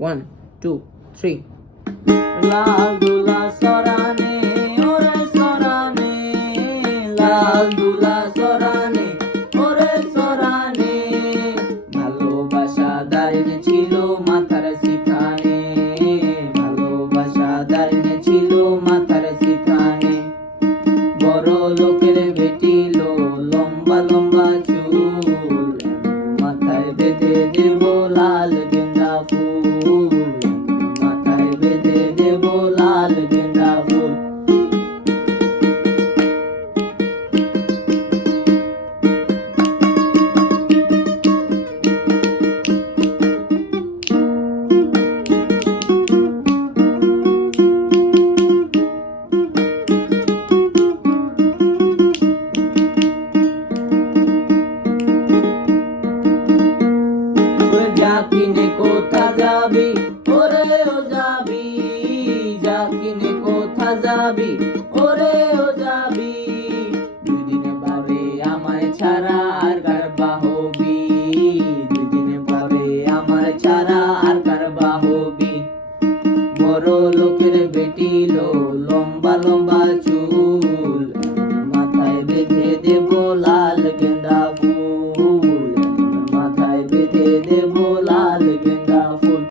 1 2 3 লাল দুলা সরানে ওরে সরানে, লাল দুলা সরানে ওরে সরানে, ভালোবাসা দাঁড়িয়ে ছিল মাথার শিখানে, ভালোবাসা দাঁড়িয়ে ছিল মাথার শিখানে। বড় লোকের বেটিল লম্বা লম্বা চুল, মাথায় বেঁধে দেব লাল গেন্দা ফুল, মাথায় বেঁধে দেব লাল গেন্দা ফুল। যাকিনে কোথা যাবি ওরে ও যাবি, যাকিনে কোথা যাবি ওরে ও যাবি, দুই দিনে পাবে আমায় ছাড়া আর কার বাহবি, দুই দিনে পাবে আমায় ছাড়া আর কার বাহবি। বড় লোকের বেটিল লম্বা লম্বা চুল, মাথায় বেঁধে দেব